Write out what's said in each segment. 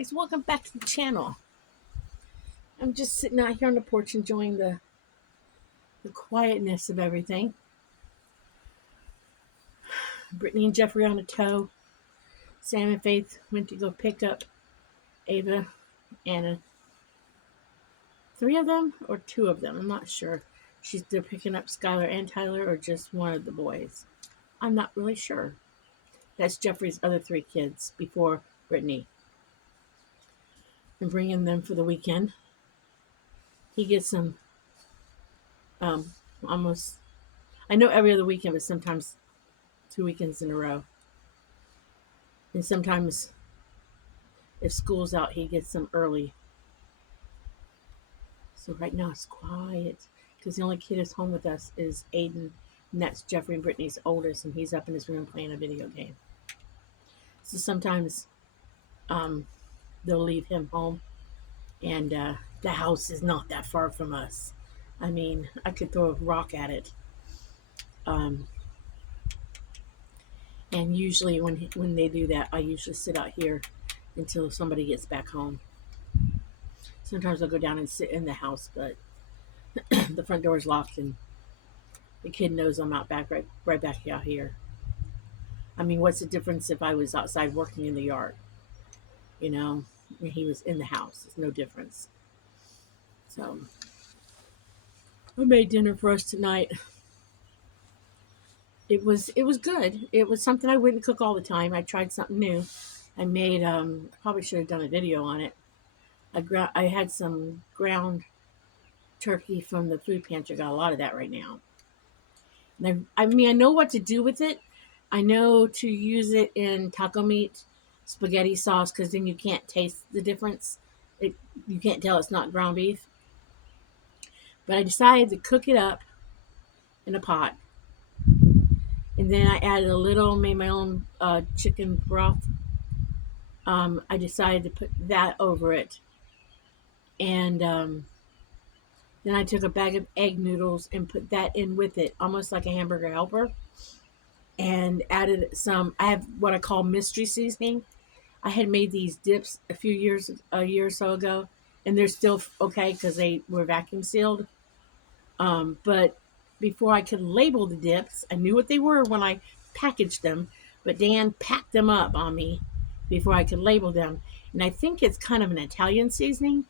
guys, welcome back to the channel. I'm just sitting out here on the porch enjoying the quietness of everything. Brittany and Jeffrey on a tow. Sam and Faith went to go pick up Ava, Anna. Three of them or two of them, I'm not sure. They're picking up Skylar and Tyler or just one of the boys. I'm not really sure. That's Jeffrey's other three kids before Brittany. And bringing them for the weekend. He gets them almost, I know every other weekend, but sometimes 2 weekends in a row. And sometimes, if school's out, he gets them early. So right now it's quiet because the only kid that's home with us is Aiden, and that's Jeffrey and Brittany's oldest, and he's up in his room playing a video game. So sometimes they'll leave him home, and the house is not that far from us. I mean, I could throw a rock at it. And usually when they do that, I usually sit out here until somebody gets back home. Sometimes I'll go down and sit in the house, but the front door is locked and the kid knows I'm out back right back out here. I mean, what's the difference if I was outside working in the yard? You know, when he was in the house, there's no difference. So I made dinner for us tonight. It was good. It was something I wouldn't cook all the time. I tried something new. I made probably should have done a video on it. I had some ground turkey from the food pantry. Got a lot of that right now. And I mean, I know what to do with it. I know to use it in taco meat, spaghetti sauce, because then you can't taste the difference. You can't tell it's not ground beef. But I decided to cook it up in a pot. And then I added made my own chicken broth. I decided to put that over it. And then I took a bag of egg noodles and put that in with it, almost like a hamburger helper. And added I have what I call mystery seasoning. I had made these dips a year or so ago, and they're still okay because they were vacuum sealed. But before I could label the dips, I knew what they were when I packaged them, but Dan packed them up on me before I could label them. And I think it's kind of an Italian seasoning,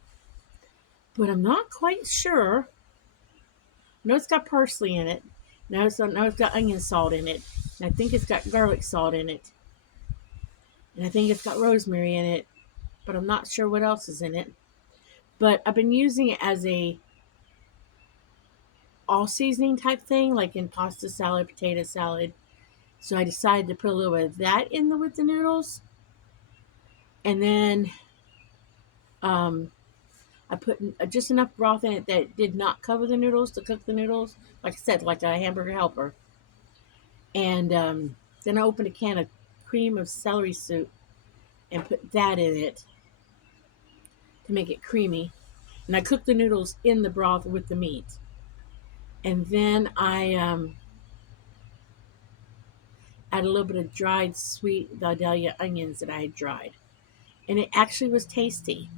but I'm not quite sure. I know it's got parsley in it. Now it's got onion salt in it. And I think it's got garlic salt in it. And I think it's got rosemary in it. But I'm not sure what else is in it. But I've been using it as a all seasoning type thing, like in pasta salad, potato salad. So I decided to put a little bit of that with the noodles. And then I put just enough broth in it that did not cover the noodles to cook the noodles. Like I said, like a hamburger helper. And then I opened a can of cream of celery soup and put that in it to make it creamy. And I cooked the noodles in the broth with the meat. And then I add a little bit of dried sweet Vidalia onions that I had dried. And it actually was tasty.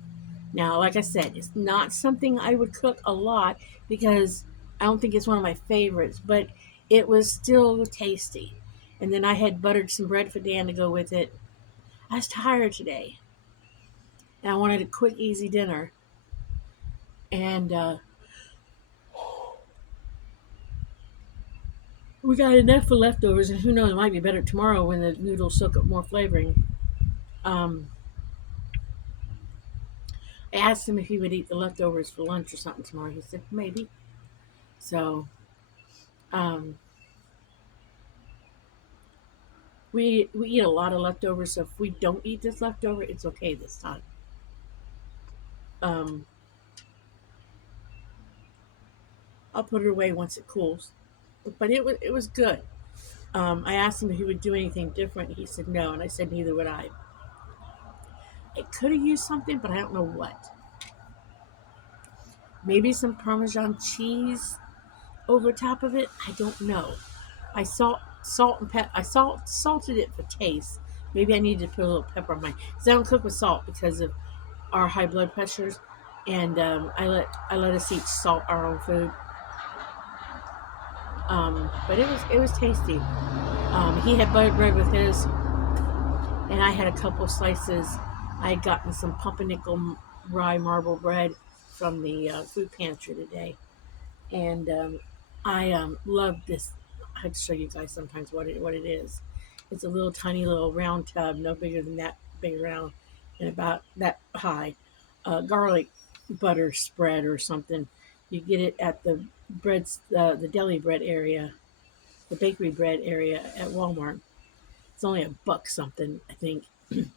Now, like I said, it's not something I would cook a lot because I don't think it's one of my favorites, but it was still tasty. And then I had buttered some bread for Dan to go with it. I was tired today. And I wanted a quick, easy dinner. And we got enough for leftovers, and who knows, it might be better tomorrow when the noodles soak up more flavoring. I asked him if he would eat the leftovers for lunch or something tomorrow. He said maybe. So we eat a lot of leftovers, so if we don't eat this leftover, it's okay this time. I'll put it away once it cools. But it was good. I asked him if he would do anything different. He said no, and I said neither would I. It could have used something, but I don't know what. Maybe some Parmesan cheese over top of it. I don't know. I salted it for taste, Maybe I need to put a little pepper on mine. Because I don't cook with salt because of our high blood pressures, and I let us eat salt our own food. But it was tasty. He had buttered bread with his, and I had a couple of slices. I had gotten some pumpernickel rye marble bread from the food pantry today, and I love this. I'd show you guys sometimes what it is. It's a little tiny little round tub, no bigger than that big round, and about that high. Garlic butter spread or something. You get it at the deli bread area, the bakery bread area at Walmart. It's only a buck something, I think. It's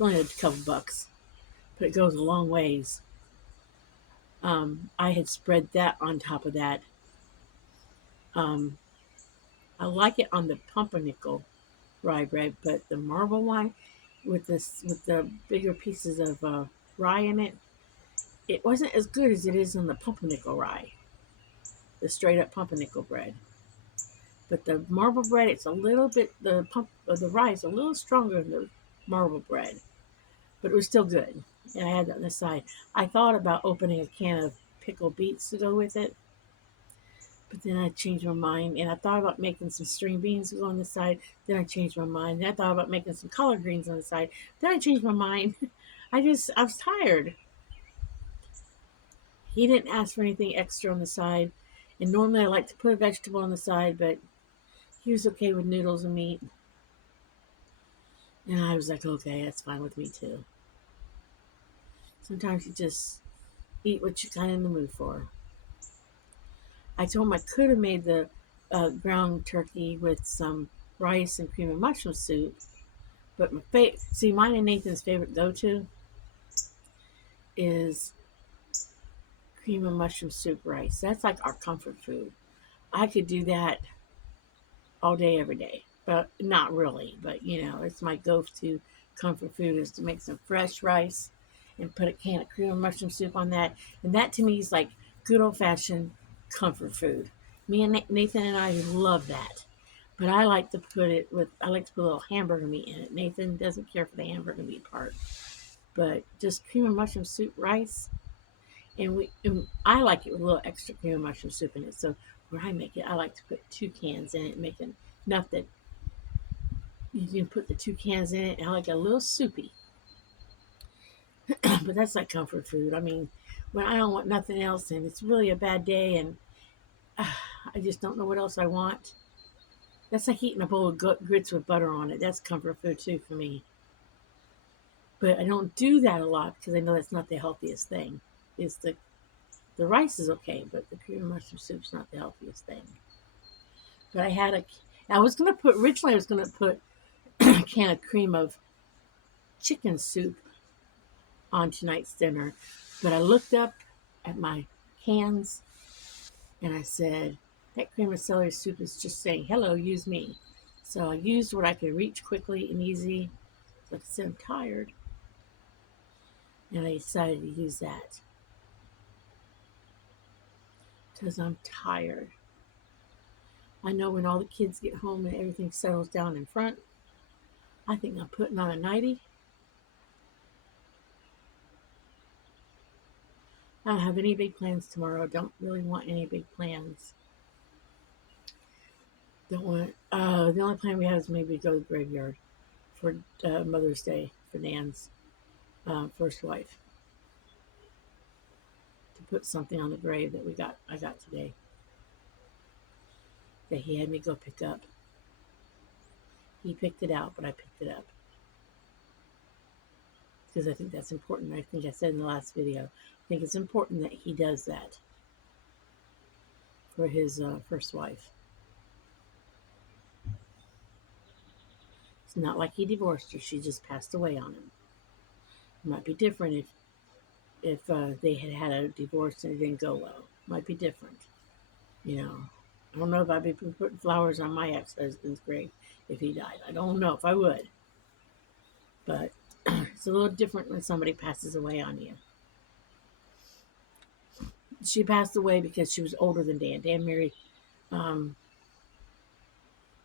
only a couple bucks, but it goes a long ways. I had spread that on top of that. Um, I like it on the pumpernickel rye bread, but the marble one with the bigger pieces of rye in it, it wasn't as good as it is on the pumpernickel rye, the straight up pumpernickel bread. But the marble bread, it's a little bit the rye is a little stronger than the marble bread, but it was still good. And I had that on the side. I thought about opening a can of pickled beets to go with it, but then I changed my mind, and I thought about making some string beans to go on the side. Then I changed my mind. Then I thought about making some collard greens on the side. Then I changed my mind. I was tired. He didn't ask for anything extra on the side, and normally I like to put a vegetable on the side, but he was okay with noodles and meat, and I was like, okay, that's fine with me too. Sometimes you just eat what you're kind of in the mood for. I told him I could have made the ground turkey with some rice and cream and mushroom soup. But see, mine and Nathan's favorite go-to is cream and mushroom soup rice. That's like our comfort food. I could do that all day, every day, but not really. But it's my go-to comfort food is to make some fresh rice and put a can of cream and mushroom soup on that. And that to me is like good old-fashioned comfort food. Me and Nathan and I love that. But I like to put a little hamburger meat in it. Nathan doesn't care for the hamburger meat part. But just cream and mushroom soup rice, and I like it with a little extra cream and mushroom soup in it. So where I make it, I like to put 2 cans in it, and make it enough that you can put the 2 cans in it, and I like it a little soupy. But that's like comfort food. I mean, when I don't want nothing else, and it's really a bad day, and uh, I just don't know what else I want. That's like eating a bowl of grits with butter on it. That's comfort food too for me. But I don't do that a lot because I know that's not the healthiest thing. It's the rice is okay, but the cream and mushroom soup's not the healthiest thing. But I was gonna put originally I was gonna put a can of cream of chicken soup on tonight's dinner, but I looked up at my cans and I said that cream of celery soup is just saying hello, use me. So I used what I could reach quickly and easy. Like I said, I'm tired, and I decided to use that because I'm tired. I know when all the kids get home and everything settles down in front, I think I'm putting on a nightie. I don't have any big plans tomorrow. I don't really want any big plans. Don't want. The only plan we have is maybe to go to the graveyard for Mother's Day for Nan's first wife, to put something on the grave that I got today that he had me go pick up. He picked it out, but I picked it up because I think that's important. I think I said in the last video, I think it's important that he does that for his first wife. It's not like he divorced her; she just passed away on him. It might be different if they had had a divorce and it didn't go well. It might be different, you know. I don't know if I'd be putting flowers on my ex-husband's grave if he died. I don't know if I would, but it's a little different when somebody passes away on you. She passed away because she was older than Dan. Dan married, um,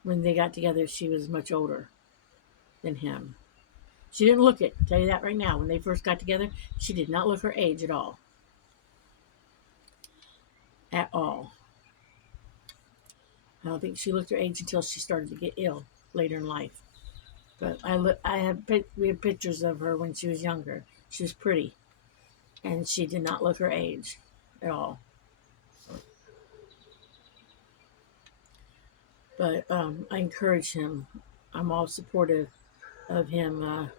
when they got together, she was much older. than him. She didn't look it. I'll tell you that right now. When they first got together, she did not look her age at all. At all. I don't think she looked her age until she started to get ill later in life. But we have pictures of her when she was younger. She was pretty, and she did not look her age at all. But I encourage him. I'm all supportive of him.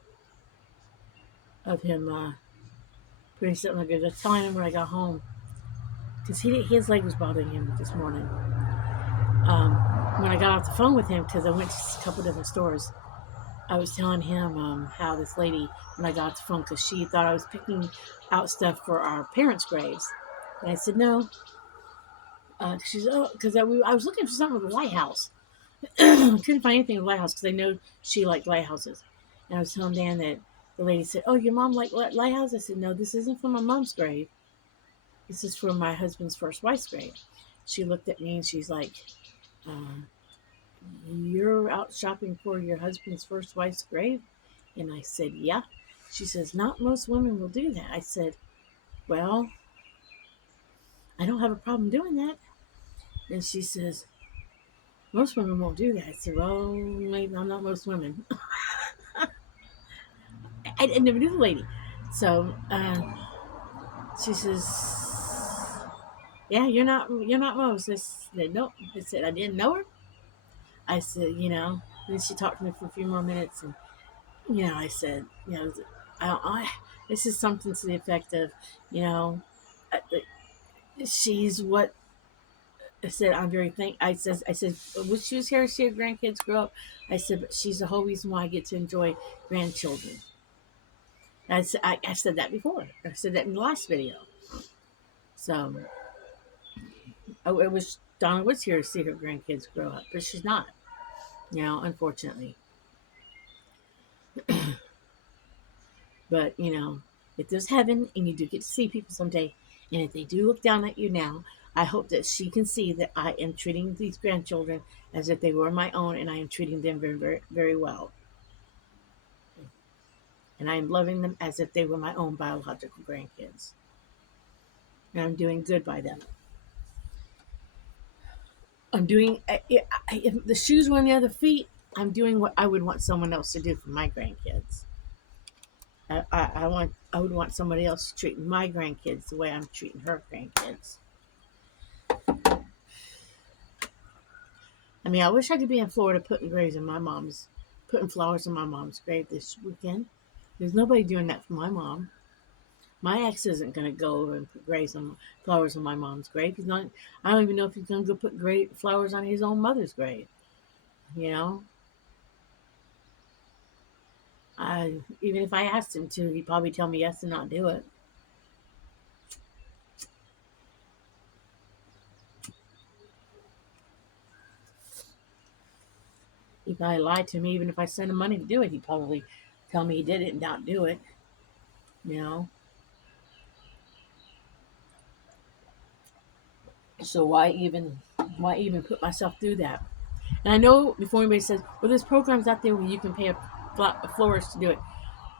Of him putting something like that. I was telling him when I got home because his leg was bothering him this morning. Um, when I got off the phone with him, because I went to a couple different stores, I was telling him how this lady, when I got off the phone, because she thought I was picking out stuff for our parents' graves. And I said, no. She's, oh, because I was looking for something with the lighthouse. Couldn't find anything with the lighthouse because I know she liked lighthouses. And I was telling Dan that the lady said, oh, your mom liked lighthouse? I said, no, this isn't for my mom's grave. This is for my husband's first wife's grave. She looked at me and she's like, uh, you're out shopping for your husband's first wife's grave? And I said, yeah. She says, not most women will do that. I said, well, I don't have a problem doing that. And she says, most women won't do that. I said, well, maybe I'm not most women. I never knew the lady. So she says, yeah, you're not most. I said, nope. I said, I didn't know her. I said, Then she talked to me for a few more minutes, and I said, this is something to the effect of, you know, she's what I said. I'm very thank. I said, when she was here, she had grandkids grow up. I said, but she's the whole reason why I get to enjoy grandchildren. I said that before. I said that in the last video. So I wish Donna was here to see her grandkids grow up, but she's not. Unfortunately. But if there's heaven and you do get to see people someday, and if they do look down at you now, I hope that she can see that I am treating these grandchildren as if they were my own, and I am treating them very, very, very well. And I am loving them as if they were my own biological grandkids. And I'm doing good by them. I'm doing, if the shoes were on the other feet, I'm doing what I would want someone else to do for my grandkids. I would want somebody else to treat my grandkids the way I'm treating her grandkids. I mean, I wish I could be in Florida putting flowers in my mom's grave this weekend. There's nobody doing that for my mom. My ex isn't going to go and put flowers on my mom's grave. He's not. I don't even know if he's going to go put flowers on his own mother's grave. You know, even if I asked him to, he'd probably tell me yes and not do it. He probably lied to me. Even if I sent him money to do it, he'd probably tell me he did it and not do it. You know. So why even put myself through that? And I know before anybody says, well, there's programs out there where you can pay a florist to do it.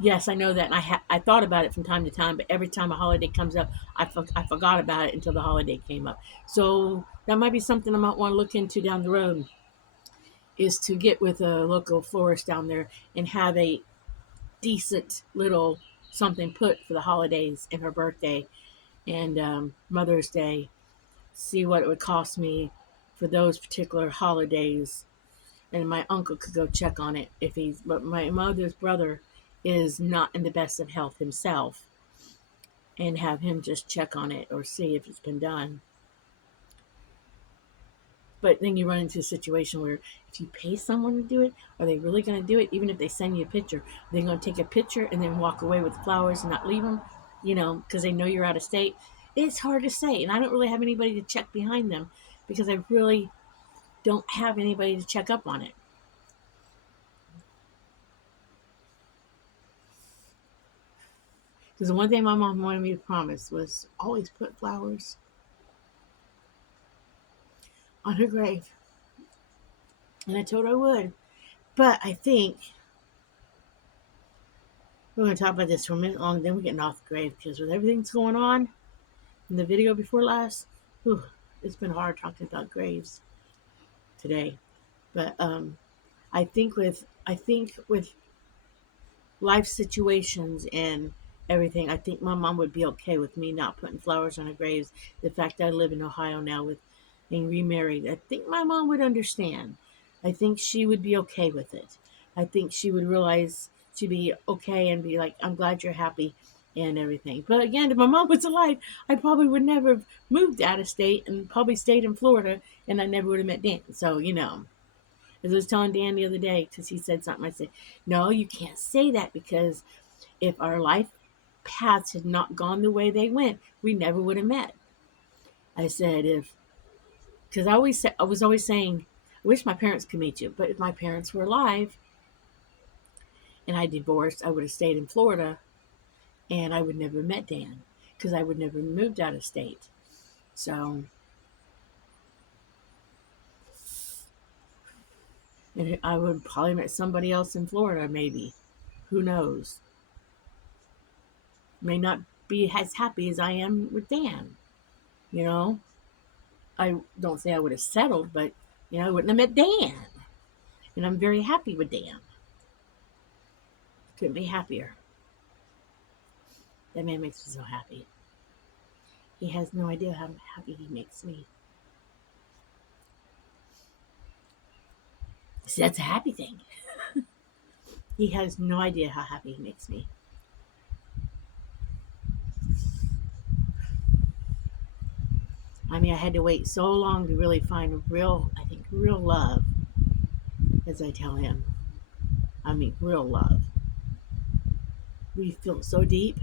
Yes, I know that, and I thought about it from time to time, but every time a holiday comes up, I forgot about it until the holiday came up. So that might be something I might want to look into down the road, is to get with a local florist down there and have a decent little something put for the holidays and her birthday and Mother's Day. See what it would cost me for those particular holidays, and my uncle could go check on it but my mother's brother is not in the best of health himself, and have him just check on it or see if it's been done. But then you run into a situation where if you pay someone to do it, are they really going to do it? Even if they send you a picture, are they going to take a picture and then walk away with the flowers and not leave them, because they know you're out of state? It's hard to say, and I don't really have anybody to check behind them because I really don't have anybody to check up on it. Because the one thing my mom wanted me to promise was always put flowers on her grave. And I told her I would. But I think We're going to talk about this for a minute long, then we're getting off the grave because with everything that's going on in the video before last, whew, it's been hard talking about graves today. But I think with life situations and everything, I think my mom would be okay with me not putting flowers on her graves. The fact that I live in Ohio now with being remarried, I think my mom would understand. I think she would be okay with it. I think she would realize she'd be okay and be like, I'm glad you're happy and everything. But again, if my mom was alive, I probably would never have moved out of state and probably stayed in Florida and I never would have met Dan. So, as I was telling Dan the other day, because he said something, I said, no, you can't say that because if our life paths had not gone the way they went, we never would have met. I said, because I was always saying, I wish my parents could meet you, but if my parents were alive and I divorced, I would have stayed in Florida and I would never have met Dan because I would never have moved out of state. So, and I would probably met somebody else in Florida, maybe. Who knows? May not be as happy as I am with Dan, you know? I don't say I would have settled, but I wouldn't have met Dan. And I'm very happy with Dan. Couldn't be happier. That man makes me so happy. He has no idea how happy he makes me. See, that's a happy thing. He has no idea how happy he makes me. I mean, I had to wait so long to really find real love, as I tell him. I mean, real love. We feel so deep,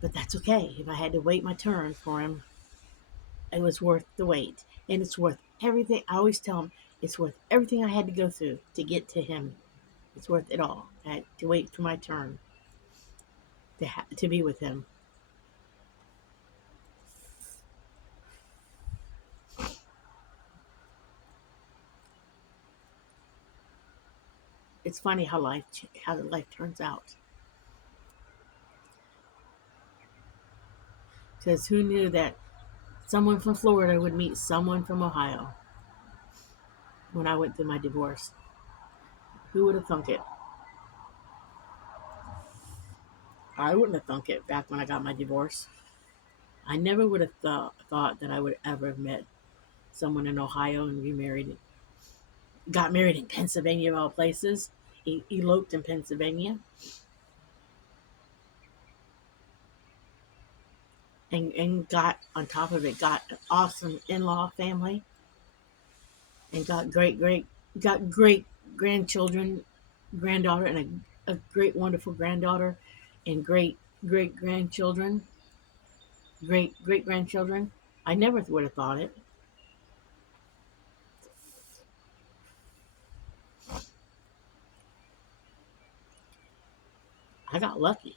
but that's okay. If I had to wait my turn for him, it was worth the wait. And it's worth everything. I always tell him it's worth everything I had to go through to get to him. It's worth it all. I had to wait for my turn to be with him. It's funny how the life turns out. Because who knew that someone from Florida would meet someone from Ohio when I went through my divorce? Who would have thunk it? I wouldn't have thunk it back when I got my divorce. I never would have thought that I would ever have met someone in Ohio and remarried. Got married in Pennsylvania of all places. Eloped in Pennsylvania. And got on top of it, got an awesome in-law family and got great grandchildren, granddaughter, and a great wonderful granddaughter, and great grandchildren, great grandchildren. I never would have thought it. I got lucky.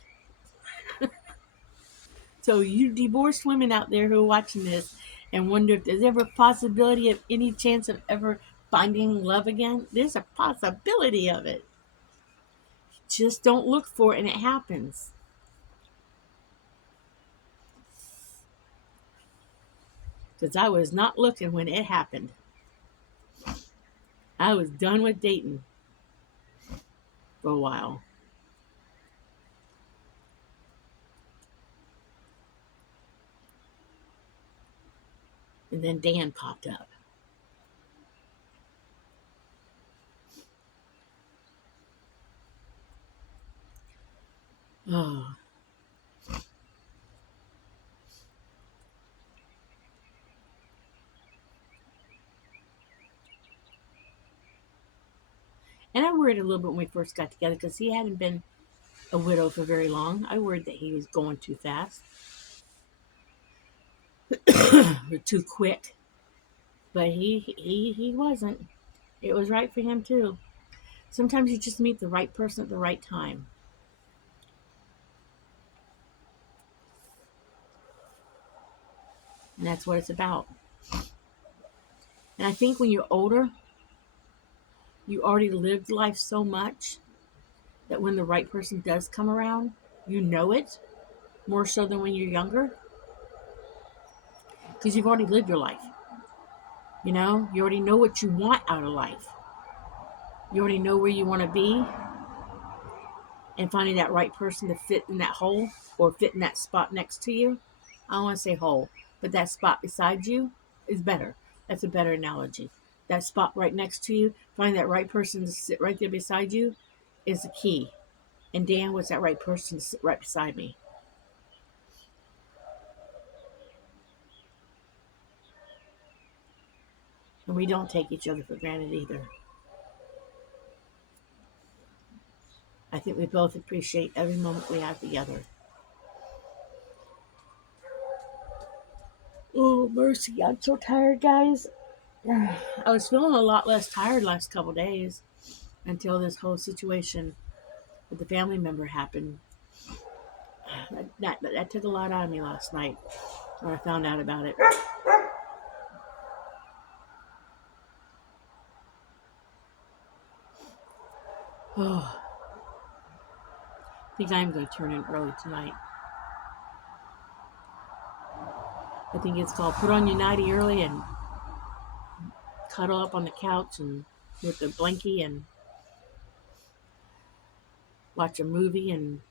So you divorced women out there who are watching this and wonder if there's ever a possibility of any chance of ever finding love again, there's a possibility of it. Just don't look for it and it happens. Because I was not looking when it happened. I was done with dating for a while. And then Dan popped up. Oh. And I worried a little bit when we first got together because he hadn't been a widow for very long. I worried that he was going too fast or too quick. But he wasn't. It was right for him too. Sometimes you just meet the right person at the right time. And that's what it's about. And I think when you're older, you already lived life so much that when the right person does come around, you know it more so than when you're younger because you've already lived your life. You know, you already know what you want out of life. You already know where you want to be, and finding that right person to fit in that hole or fit in that spot next to you. I don't want to say hole, but that spot beside you is better. That's a better analogy. That spot right next to you, finding that right person to sit right there beside you is the key. And Dan was that right person to sit right beside me. And we don't take each other for granted either. I think we both appreciate every moment we have together. Oh, mercy. I'm so tired, guys. I was feeling a lot less tired last couple days until this whole situation with the family member happened. That took a lot out of me last night when I found out about it. Oh, I think I'm going to turn in early tonight. I think it's called put on your nightie early and cuddle up on the couch and with the blankie and watch a movie and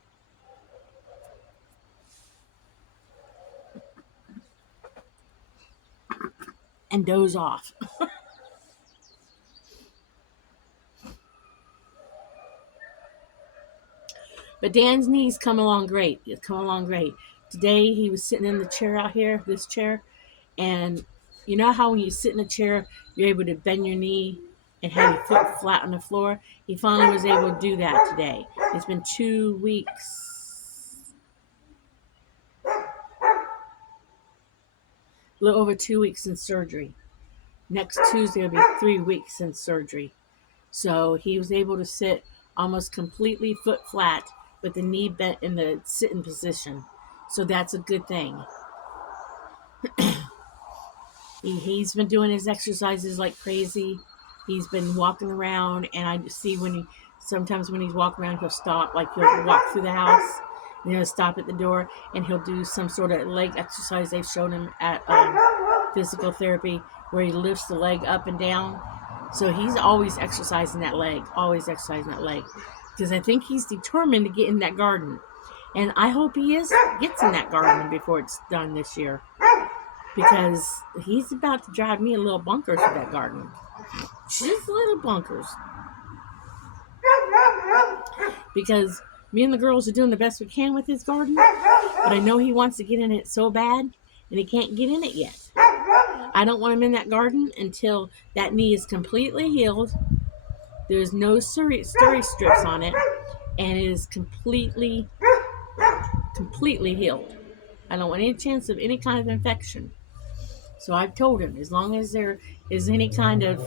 doze off. But Dan's knees come along great. It's come along great. Today he was sitting in the chair out here, this chair, and you know how when you sit in a chair, you're able to bend your knee and have your foot flat on the floor? He finally was able to do that today. It's been 2 weeks, a little over 2 weeks since surgery. Next Tuesday will be 3 weeks since surgery. So he was able to sit almost completely foot flat with the knee bent in the sitting position. So that's a good thing. He's been doing his exercises like crazy. He's been walking around, and I see sometimes when he's walking around, he'll stop, like he'll walk through the house, and he'll stop at the door, and he'll do some sort of leg exercise they've shown him at physical therapy, where he lifts the leg up and down. So he's always exercising that leg, because I think he's determined to get in that garden, and I hope he gets in that garden before it's done this year. Because he's about to drive me a little bonkers with that garden. Just a little bonkers. Because me and the girls are doing the best we can with his garden. But I know he wants to get in it so bad, and he can't get in it yet. I don't want him in that garden until that knee is completely healed. There's no steri strips on it, and it is completely healed. I don't want any chance of any kind of infection. So I've told him, as long as there is any kind of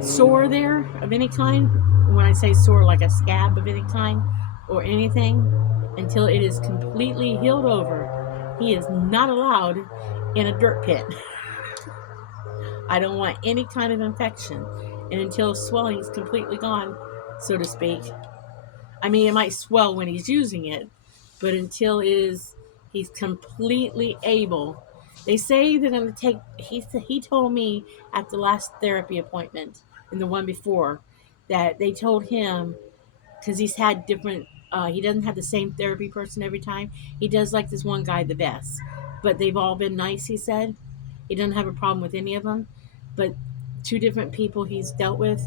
sore there of any kind, when I say sore, like a scab of any kind or anything, until it is completely healed over, he is not allowed in a dirt pit. I don't want any kind of infection. And until swelling is completely gone, so to speak. I mean, it might swell when he's using it, but until he's completely able. They say they're going to take. He told me at the last therapy appointment and the one before that they told him, because he's had different. He doesn't have the same therapy person every time. He does like this one guy the best, but they've all been nice. He said he doesn't have a problem with any of them, but two different people he's dealt with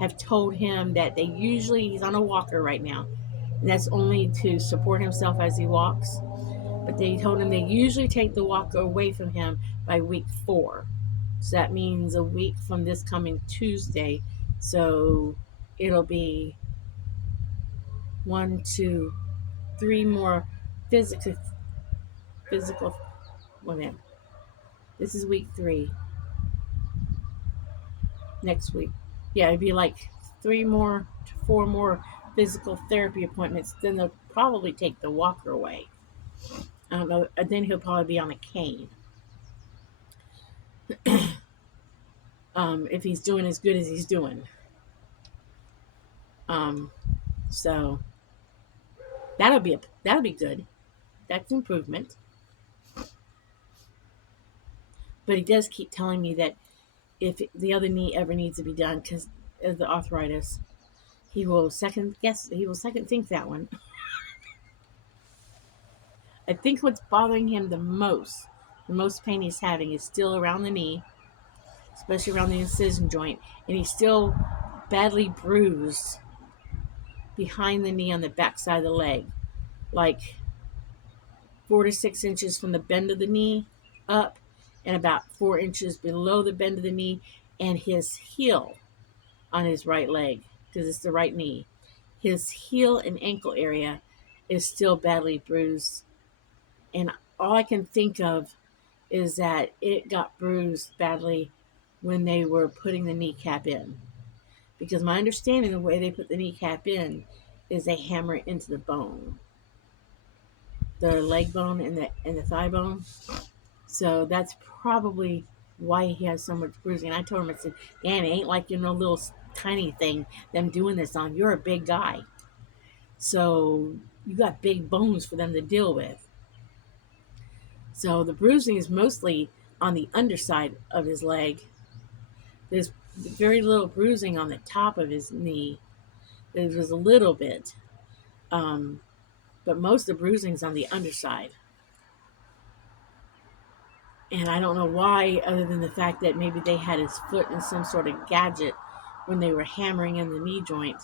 have told him that he's on a walker right now, and that's only to support himself as he walks. But they told him they usually take the walker away from him by week 4. So that means a week from this coming Tuesday. So it'll be 1, 2, 3 more physical. Wait a minute. This is week 3. Next week. Yeah, it'd be like 3 more to 4 more physical therapy appointments. Then they'll probably take the walker away. I don't know. And then he'll probably be on a cane. If he's doing as good as he's doing. Um, so that'll be good. That's improvement. But he does keep telling me that if the other knee ever needs to be done because of the arthritis, he will second think that one. I think what's bothering him the most pain he's having is still around the knee, especially around the incision joint, and he's still badly bruised behind the knee on the back side of the leg, like 4 to 6 inches from the bend of the knee up, and about 4 inches below the bend of the knee, and his heel on his right leg, because it's the right knee. His heel and ankle area is still badly bruised. And all I can think of is that it got bruised badly when they were putting the kneecap in. Because my understanding of the way they put the kneecap in is they hammer it into the bone, the leg bone and the thigh bone. So that's probably why he has so much bruising. And I told him, I said, Dan, it ain't like you're no little tiny thing them doing this on. You're a big guy. So you got big bones for them to deal with. So the bruising is mostly on the underside of his leg. There's very little bruising on the top of his knee. There was a little bit, um, but most of the bruising's on the underside. And I don't know why, other than the fact that maybe they had his foot in some sort of gadget when they were hammering in the knee joint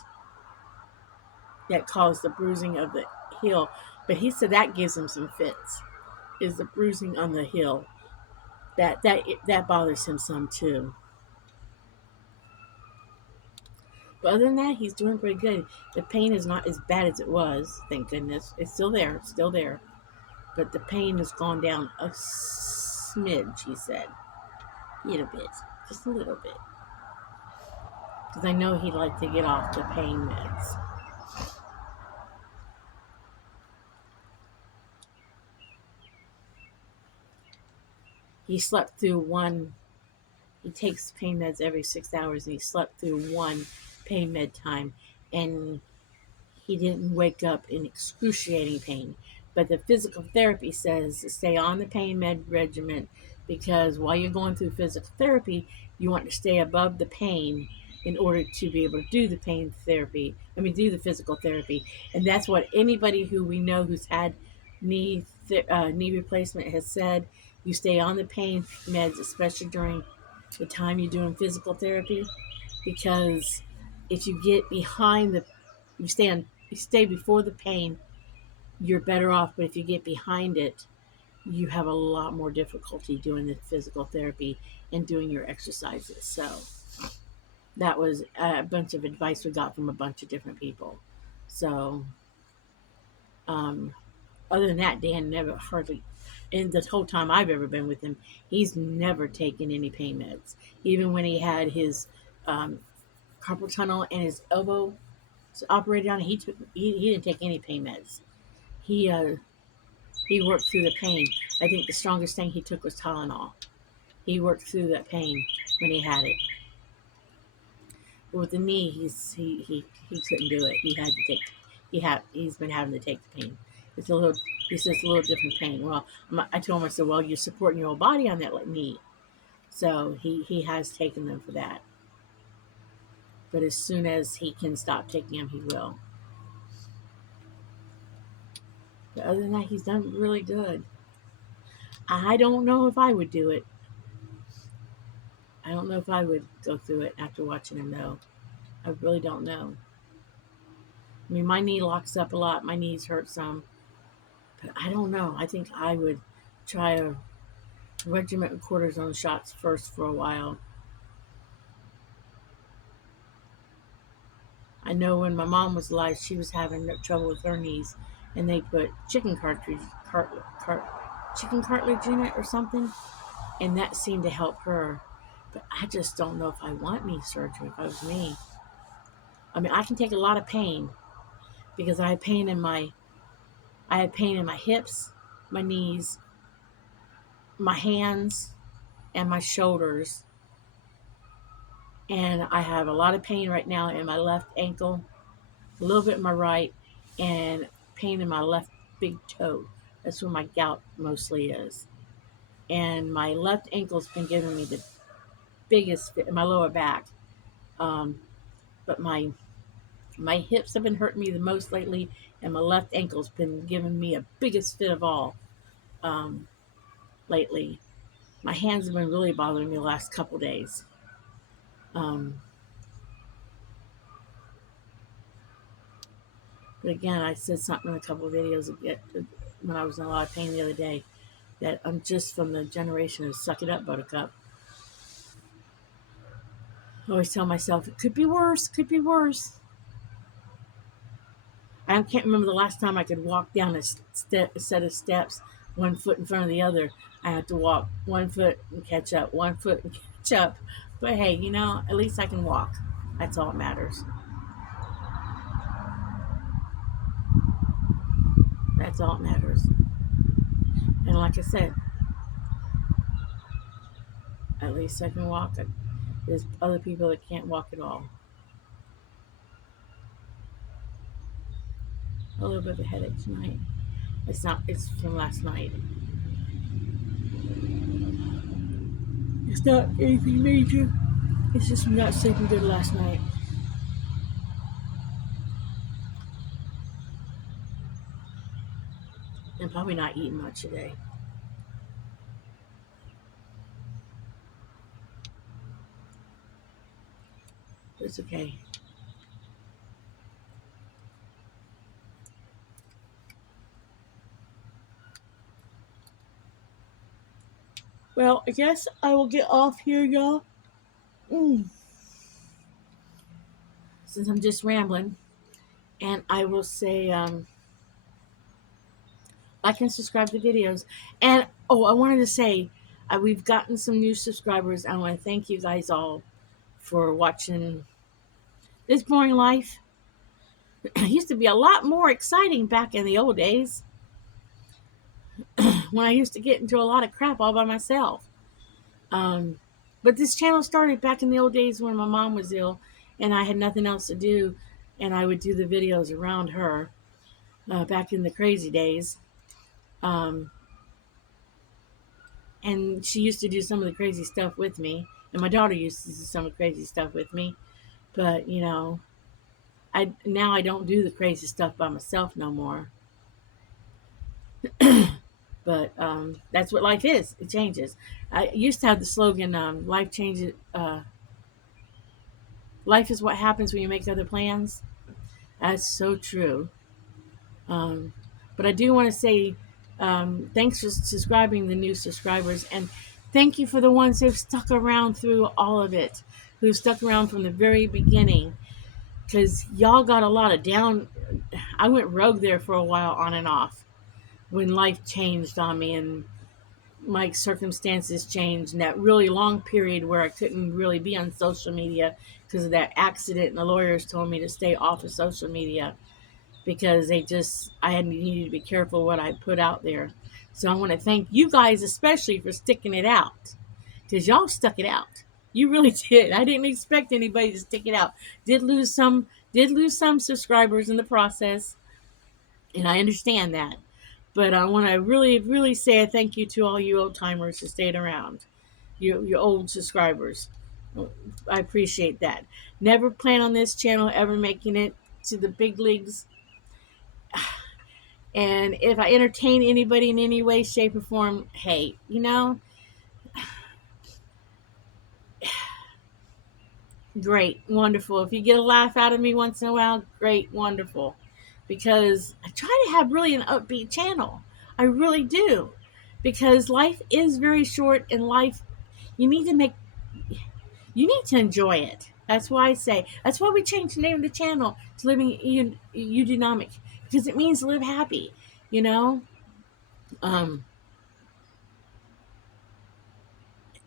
that caused the bruising of the heel. But he said that gives him some fits, is the bruising on the heel. That bothers him some too. But other than that, he's doing pretty good. The pain is not as bad as it was, thank goodness. It's still there. But the pain has gone down a smidge, he said. A little bit. Just a little bit. Because I know he'd like to get off the pain meds. He slept through one. He takes pain meds every 6 hours, and he slept through one pain med time. And he didn't wake up in excruciating pain. But the physical therapy says to stay on the pain med regimen because while you're going through physical therapy, you want to stay above the pain in order to be able to do the pain therapy. Do the physical therapy. And that's what anybody who we know who's had knee replacement has said. You stay on the pain meds, especially during the time you're doing physical therapy, because if you get behind the you stay before the pain, you're better off. But if you get behind it, you have a lot more difficulty doing the physical therapy and doing your exercises. So that was a bunch of advice we got from a bunch of different people. So um, other than that, Dan never hardly, in the whole time I've ever been with him, he's never taken any pain meds. Even when he had his carpal tunnel and his elbow operated on, he didn't take any pain meds. He uh, he worked through the pain. I think the strongest thing he took was Tylenol. He worked through that pain when he had it. But with the knee, he couldn't do it. He's been having to take the pain. It's a little it's just a little different pain. Well, I told him, I said, well, you're supporting your whole body on that knee, so he has taken them for that. But as soon as he can stop taking them, he will. But other than that, he's done really good. I don't know if I would do it. I don't know if I would go through it after watching him, though. I really don't know. My knee locks up a lot. My knees hurt some. But I don't know. I think I would try a regimen of cortisone shots first for a while. I know when my mom was alive, she was having trouble with her knees, and they put chicken cartilage in it or something, and that seemed to help her. But I just don't know if I want knee surgery if I was me. I can take a lot of pain because I had pain in my hips, my knees, my hands, and my shoulders. And I have a lot of pain right now in my left ankle a little bit in my right, and pain in my left big toe. That's where my gout mostly is. And my left ankle's been giving me the biggest fit in my lower back. Um, but my hips have been hurting me the most lately, and my left ankle's been giving me a biggest fit of all um, lately. My hands have been really bothering me the last couple days. Um, but again, I said something in a couple of videos when I was in a lot of pain the other day that I'm just from the generation of suck it up, buttercup. I always tell myself it could be worse, could be worse. I can't remember the last time I could walk down a set of steps, one foot in front of the other. I had to walk one foot and catch up, one foot and catch up. But hey, at least I can walk. That's all that matters. That's all that matters. And like I said, at least I can walk. There's other people that can't walk at all. A little bit of a headache tonight. It's from last night. It's not anything major. It's just not sleeping good last night. And probably not eating much today. But it's okay. Well, I guess I will get off here, y'all. Mm. Since I'm just rambling. And I will say, like and subscribe to videos. And, I wanted to say, we've gotten some new subscribers. I want to thank you guys all for watching this boring life. It used to be a lot more exciting back in the old days when I used to get into a lot of crap all by myself. Um, but this channel started back in the old days when my mom was ill and I had nothing else to do, and I would do the videos around her back in the crazy days. Um, and she used to do some of the crazy stuff with me, and my daughter used to do some of the crazy stuff with me. But I don't do the crazy stuff by myself no more. But that's what life is. It changes. I used to have the slogan, "Life changes. Life is what happens when you make other plans." That's so true. Um, but I do want to say thanks for subscribing, the new subscribers, and thank you for the ones who've stuck around through all of it, who've stuck around from the very beginning, because y'all got a lot of down. I went rogue there for a while, on and off, when life changed on me and my circumstances changed, and that really long period where I couldn't really be on social media because of that accident, and the lawyers told me to stay off of social media because I had needed to be careful what I put out there. So I want to thank you guys especially for sticking it out, because y'all stuck it out. You really did. I didn't expect anybody to stick it out. Did lose some subscribers in the process, and I understand that. But I want to really, really say a thank you to all you old timers who stayed around, you old subscribers. I appreciate that. Never plan on this channel ever making it to the big leagues. And if I entertain anybody in any way, shape, or form, hey, great, wonderful. If you get a laugh out of me once in a while, great, wonderful. Because I try to have really an upbeat channel. I really do. Because life is very short, and life, you need to make, you need to enjoy it. That's why I say, that's why we changed the name of the channel to Living Eudaimonically, because it means live happy, you know? Um,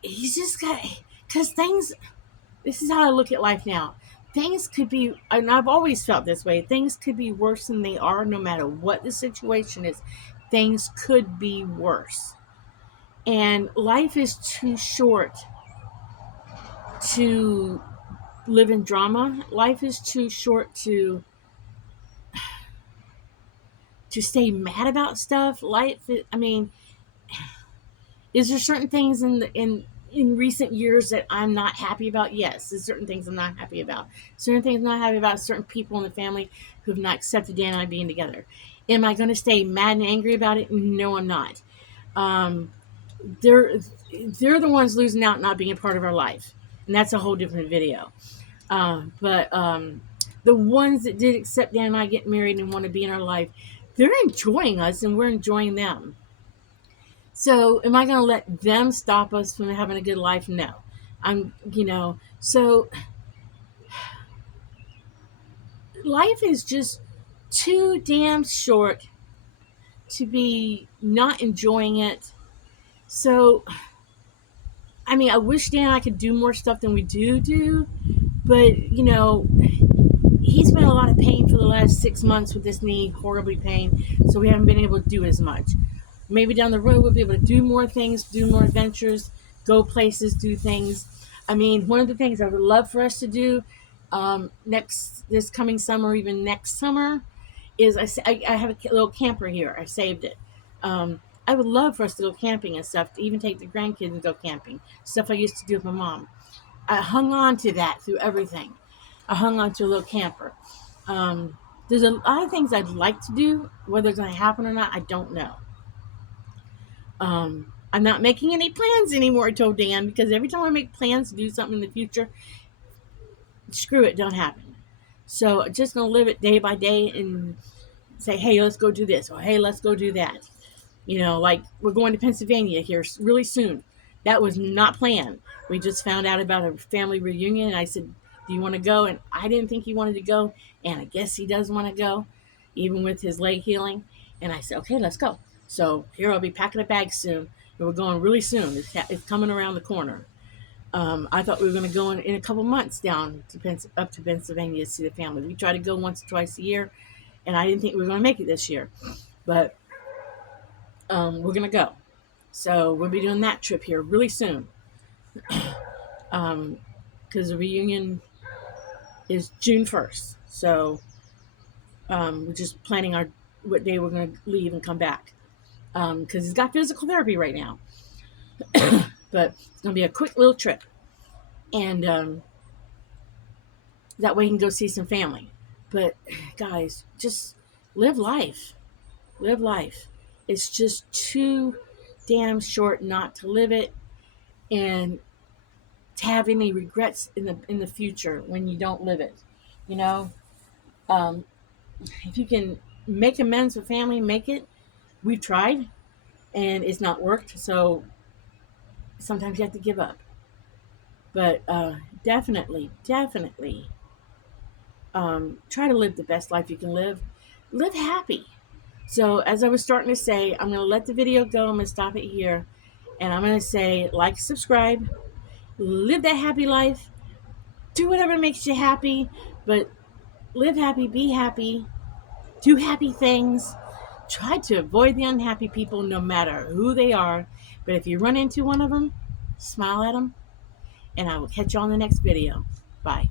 you just got, because this is how I look at life now. Things could be, and I've always felt this way, things could be worse than they are no matter what the situation is. Things could be worse. And life is too short to live in drama. Life is too short to to stay mad about stuff. Life, I mean, is there certain things in recent years that I'm not happy about? Yes, there's certain things I'm not happy about. Certain things I'm not happy about. Certain people in the family who have not accepted Dan and I being together. Am I going to stay mad and angry about it? No, I'm not. Um, they're they're the ones losing out, not being a part of our life, and that's a whole different video. But the ones that did accept Dan and I getting married and want to be in our life, they're enjoying us, and we're enjoying them. So, am I going to let them stop us from having a good life? No. So life is just too damn short to be not enjoying it. So, I mean, I wish Dan and I could do more stuff than we do, but, he's been in a lot of pain for the last 6 months with this knee, horribly pain, so we haven't been able to do as much. Maybe down the road we'll be able to do more things, do more adventures, go places, do things. I mean, one of the things I would love for us to do this coming summer, even next summer, is I have a little camper here. I saved it. I would love for us to go camping and stuff, to even take the grandkids and go camping. Stuff I used to do with my mom. I hung on to that through everything. I hung on to a little camper. There's a lot of things I'd like to do. Whether it's going to happen or not, I don't know. I'm not making any plans anymore, I told Dan, because every time I make plans to do something in the future, screw it, don't happen. So just going to live it day by day and say, hey, let's go do this, or hey, let's go do that. Like we're going to Pennsylvania here really soon. That was not planned. We just found out about a family reunion, and I said, do you want to go? And I didn't think he wanted to go, and I guess he does want to go, even with his leg healing. And I said, okay, let's go. So here I'll be packing a bag soon, and we're going really soon. It's coming around the corner. I thought we were going to go in a couple months down up to Pennsylvania to see the family. We try to go once or twice a year, and I didn't think we were going to make it this year, but we're going to go. So we'll be doing that trip here really soon, because the reunion is June 1st. So we're just planning what day we're going to leave and come back, because he's got physical therapy right now. But it's going to be a quick little trip, and that way he can go see some family. But guys, just live life. Live life. It's just too damn short not to live it, and to have any regrets in the future when you don't live it. If you can make amends with family, make it. We've tried, and it's not worked. So sometimes you have to give up. But definitely, try to live the best life you can live. Live happy. So as I was starting to say, I'm going to let the video go. I'm going to stop it here. And I'm going to say, like, subscribe, live that happy life, do whatever makes you happy, but live happy, be happy, do happy things. Try to avoid the unhappy people no matter who they are. But if you run into one of them, smile at them. And I will catch you on the next video. Bye.